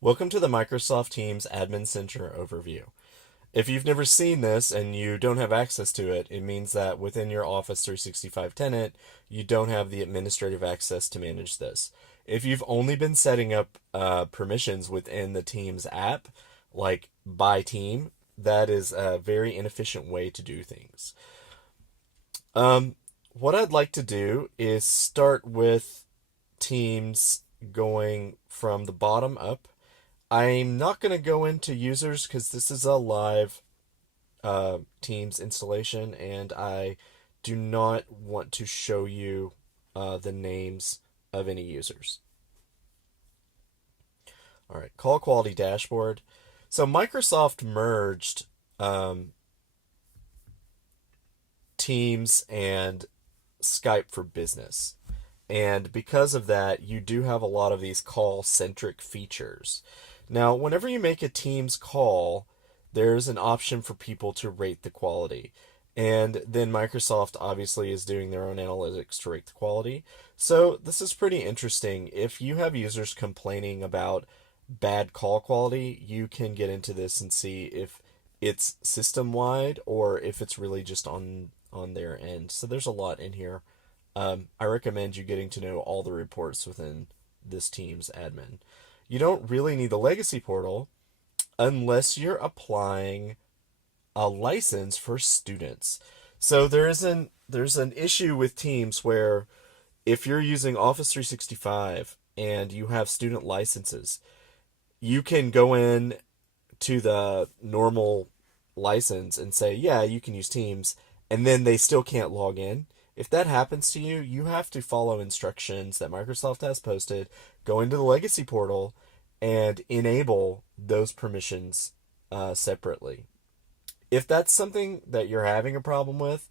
Welcome to the Microsoft Teams Admin Center overview. If you've never seen this and you don't have access to it, it means that within your Office 365 tenant, you don't have the administrative access to manage this. If you've only been setting up permissions within the Teams app, like by team, that is a very inefficient way to do things. What I'd like to do is start with Teams going from the bottom up. I'm not going to go into users because this is a live Teams installation and I do not want to show you the names of any users. All right, call quality dashboard. So Microsoft merged Teams and Skype for Business. And because of that, you do have a lot of these call-centric features. Now, whenever you make a Teams call, there's an option for people to rate the quality. And then Microsoft obviously is doing their own analytics to rate the quality. So this is pretty interesting. If you have users complaining about bad call quality, you can get into this and see if it's system-wide or if it's really just on their end. So there's a lot in here. I recommend you getting to know all the reports within this Teams admin. You don't really need the legacy portal unless you're applying a license for students. So there's an issue with Teams where if you're using Office 365 and you have student licenses, you can go in to the normal license and say, yeah, you can use Teams, and then they still can't log in. If that happens to you, you have to follow instructions that Microsoft has posted, go into the legacy portal, and enable those permissions separately. If that's something that you're having a problem with,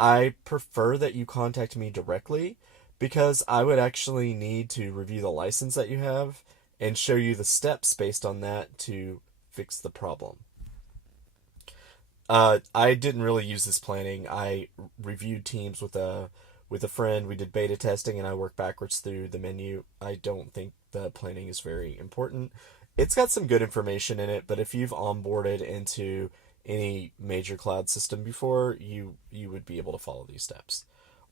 I prefer that you contact me directly because I would actually need to review the license that you have and show you the steps based on that to fix the problem. I didn't really use this planning. I reviewed Teams with a friend. We did beta testing, and I worked backwards through the menu. I don't think the planning is very important. It's got some good information in it, but if you've onboarded into any major cloud system before, you would be able to follow these steps.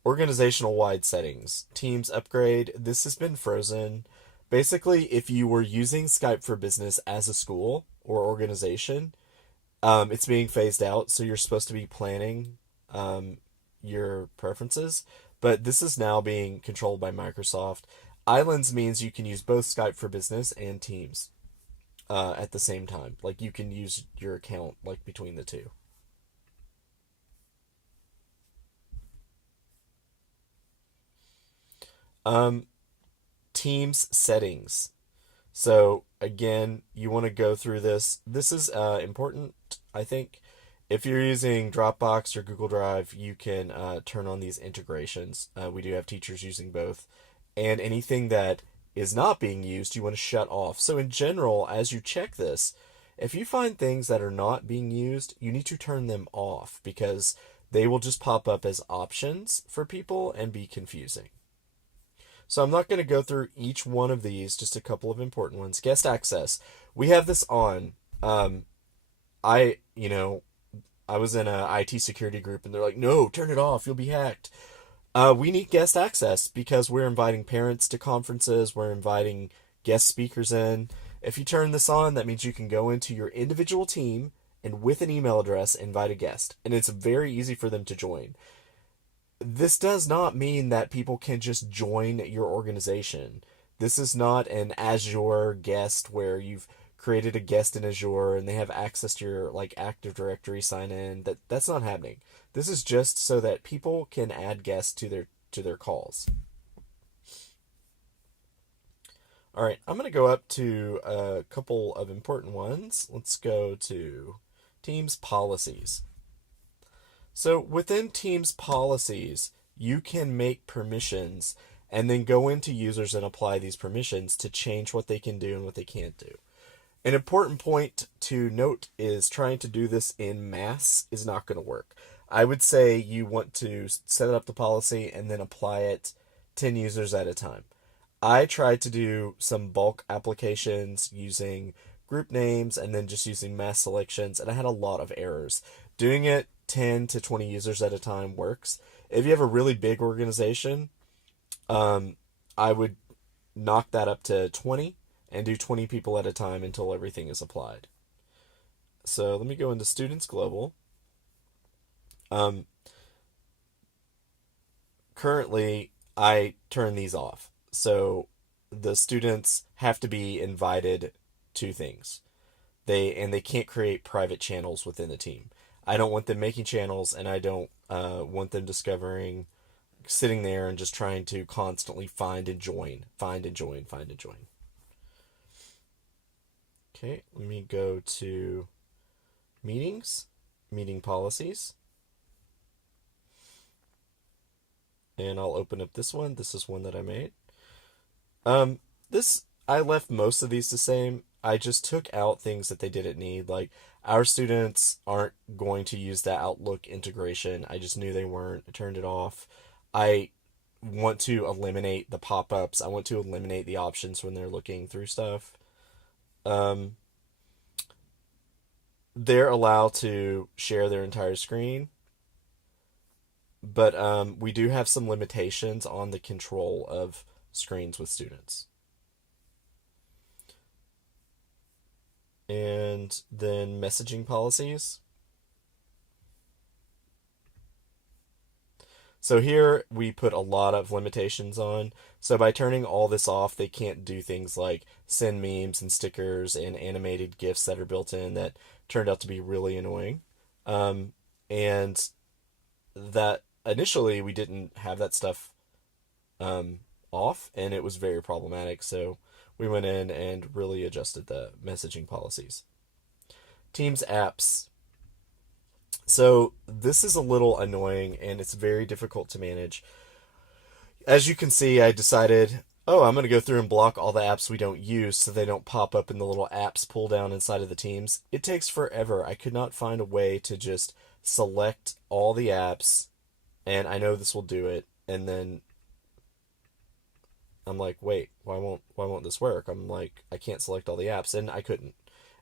Organizational wide settings. Teams upgrade. This has been frozen. Basically, if you were using Skype for Business as a school or organization, it's being phased out, so you're supposed to be planning your preferences, but this is now being controlled by Microsoft. Islands means you can use both Skype for Business and Teams at the same time. Like you can use your account like between the two. Um, Teams settings. So again, you want to go through this. This is important, I think. If you're using Dropbox or Google Drive, you can turn on these integrations. We do have teachers using both. And anything that is not being used, you want to shut off. So in general, as you check this, if you find things that are not being used, you need to turn them off because they will just pop up as options for people and be confusing. So I'm not going to go through each one of these, just a couple of important ones. Guest access. We have this on. I, I was in a IT security group and they're like, no, turn it off. You'll be hacked. We need guest access because we're inviting parents to conferences. We're inviting guest speakers in. If you turn this on, that means you can go into your individual team and with an email address, invite a guest. And it's very easy for them to join. This does not mean that people can just join your organization. This is not an Azure guest where you've created a guest in Azure and they have access to your like Active Directory sign in. That's not happening. This is just so that people can add guests to their calls. All right, I'm going to go up to a couple of important ones. Let's go to Teams policies. So within Teams policies, you can make permissions and then go into users and apply these permissions to change what they can do and what they can't do. An important point to note is trying to do this in mass is not going to work. I would say you want to set up the policy and then apply it 10 users at a time. I tried to do some bulk applications using group names and then just using mass selections, and I had a lot of errors. Doing it 10 to 20 users at a time works. If you have a really big organization, um, I would knock that up to 20 and do 20 people at a time until everything is applied. So let me go into Students Global. Um, Currently, I turn these off. So the students have to be invited to things. They can't create private channels within the team. I don't want them making channels, and I don't want them discovering, sitting there and just trying to constantly find and join, find and join, find and join. Okay, let me go to meetings, meeting policies, and I'll open up this one. This is one that I made. This I left most of these the same. I just took out things that they didn't need. Like our students aren't going to use that Outlook integration. I just knew they weren't. I turned it off. I want to eliminate the pop-ups. I want to eliminate the options when they're looking through stuff. Um, they're allowed to share their entire screen, but we do have some limitations on the control of screens with students. And then messaging policies. So here we put a lot of limitations on. So by turning all this off, they can't do things like send memes and stickers and animated GIFs that are built in that turned out to be really annoying. And that initially we didn't have that stuff um, off, and it was very problematic. So we went in and really adjusted the messaging policies. Teams apps. So this is a little annoying and it's very difficult to manage. As you can see, I decided, oh, I'm going to go through and block all the apps we don't use so they don't pop up in the little apps pull down inside of the teams. It takes forever. I could not find a way to just select all the apps, and I know this will do it, and then I'm like, wait, why won't this work? I'm like, I can't select all the apps, and I couldn't.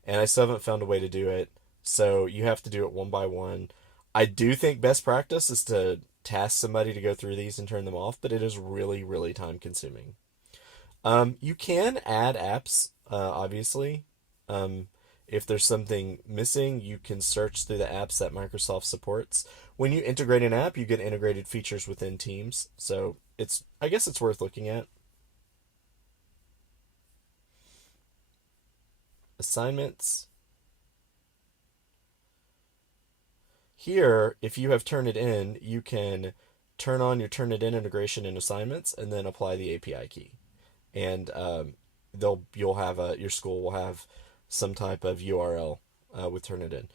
And I still haven't found a way to do it. So you have to do it one by one. I do think best practice is to task somebody to go through these and turn them off, but it is really, really time consuming. You can add apps, obviously. Um, if there's something missing, you can search through the apps that Microsoft supports. When you integrate an app, you get integrated features within Teams. So I guess it's worth looking at. Assignments. Here, if you have Turnitin, you can turn on your Turnitin integration in assignments and then apply the API key. And you'll have your school will have some type of URL with Turnitin.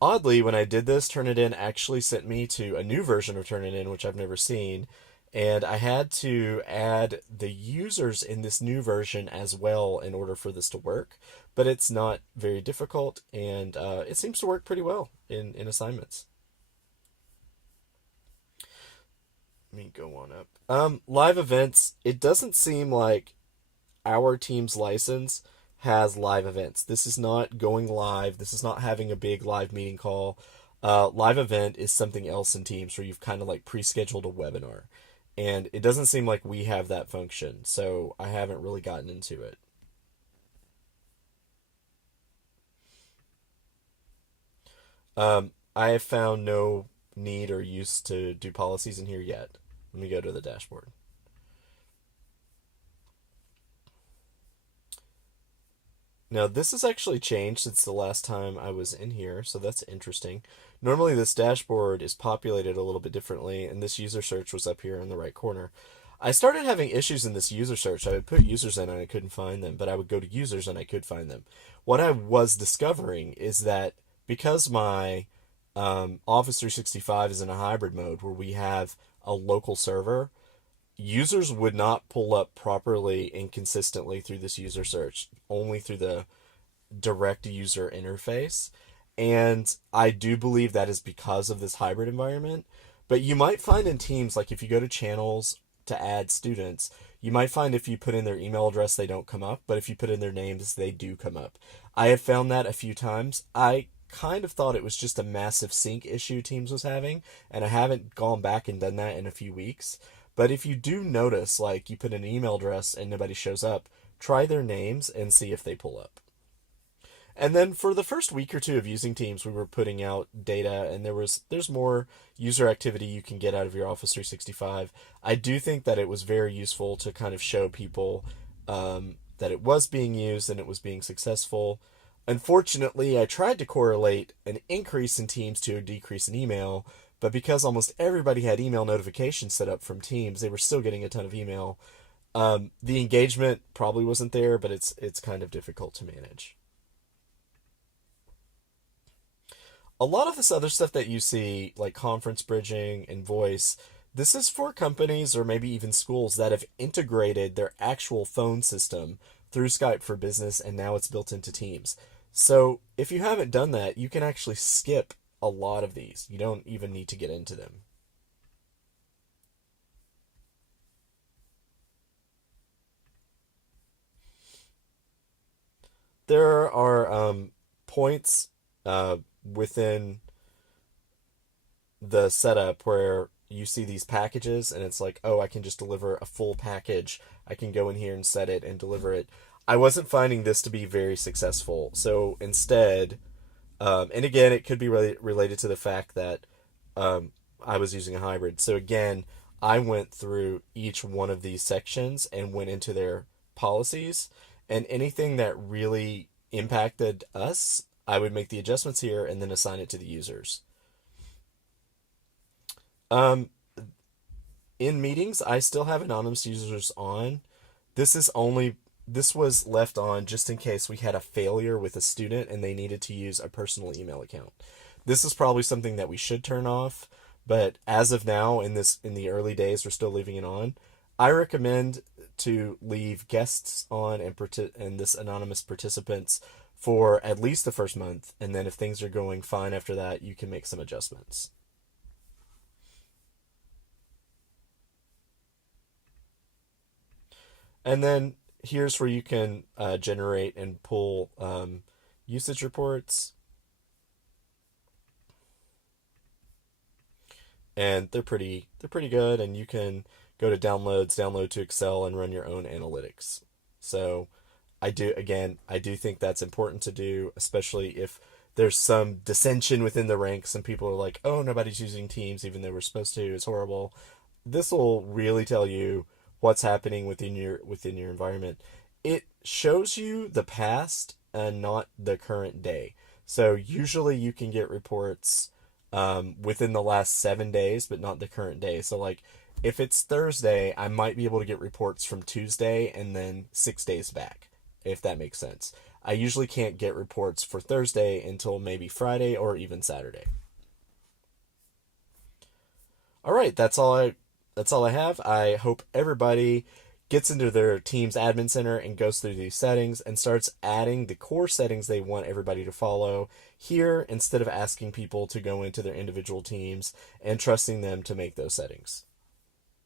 Oddly, when I did this, Turnitin actually sent me to a new version of Turnitin, which I've never seen, and I had to add the users in this new version as well in order for this to work. But it's not very difficult, and it seems to work pretty well in assignments. Let me go on up. Live events. It doesn't seem like our team's license has live events. This is not going live. This is not having a big live meeting call. Live event is something else in Teams where you've kind of like pre-scheduled a webinar. And it doesn't seem like we have that function, so I haven't really gotten into it. I have found no need or use to do policies in here yet. Let me go to the dashboard. Now, this has actually changed since the last time I was in here, so that's interesting. Normally, this dashboard is populated a little bit differently, and this user search was up here in the right corner. I started having issues in this user search. I would put users in and I couldn't find them, but I would go to users and I could find them. What I was discovering is that because my Office 365 is in a hybrid mode where we have a local server, users would not pull up properly and consistently through this user search, only through the direct user interface. And I do believe that is because of this hybrid environment. But you might find in Teams, like if you go to channels to add students, You might find if you put in their email address, they don't come up, but if you put in their names, they do come up. I have found that a few times. I kind of thought it was just a massive sync issue Teams was having, and I haven't gone back and done that in a few weeks. But if you do notice, like you put in an email address and nobody shows up, try their names and see if they pull up. And then for the first week or two of using Teams, we were putting out data, and there's more user activity you can get out of your Office 365. I do think that it was very useful to kind of show people that it was being used and it was being successful. Unfortunately, I tried to correlate an increase in Teams to a decrease in email, but because almost everybody had email notifications set up from Teams, they were still getting a ton of email. The engagement probably wasn't there, but it's kind of difficult to manage. A lot of this other stuff that you see, like conference bridging and voice, this is for companies or maybe even schools that have integrated their actual phone system through Skype for Business and now it's built into Teams. So if you haven't done that, you can actually skip a lot of these. You don't even need to get into them. There are points within the setup where you see these packages and it's like, oh, I can just deliver a full package. I can go in here and set it and deliver it. I wasn't finding this to be very successful. So instead, and again, it could be related to the fact that I was using a hybrid. So again, I went through each one of these sections and went into their policies, and anything that really impacted us, I would make the adjustments here and then assign it to the users. Um, in meetings, I still have anonymous users on. This is only this was left on just in case we had a failure with a student and they needed to use a personal email account. This is probably something that we should turn off, but as of now, in the early days, we're still leaving it on. I recommend to leave guests on and this anonymous participants for at least the first month, and then if things are going fine after that, you can make some adjustments. And then here's where you can generate and pull usage reports, and they're pretty good. And you can go to downloads, download to Excel, and run your own analytics. So I do think that's important to do, especially if there's some dissension within the ranks and people are like, oh, nobody's using Teams even though we're supposed to. It's horrible. This will really tell you what's happening within your environment. It shows you the past and not the current day. So usually you can get reports within the last 7 days, but not the current day. So like if it's Thursday, I might be able to get reports from Tuesday and then 6 days back, if that makes sense. I usually can't get reports for Thursday until maybe Friday or even Saturday. All right, that's all I have. I hope everybody gets into their team's admin center and goes through these settings and starts adding the core settings they want everybody to follow here instead of asking people to go into their individual teams and trusting them to make those settings.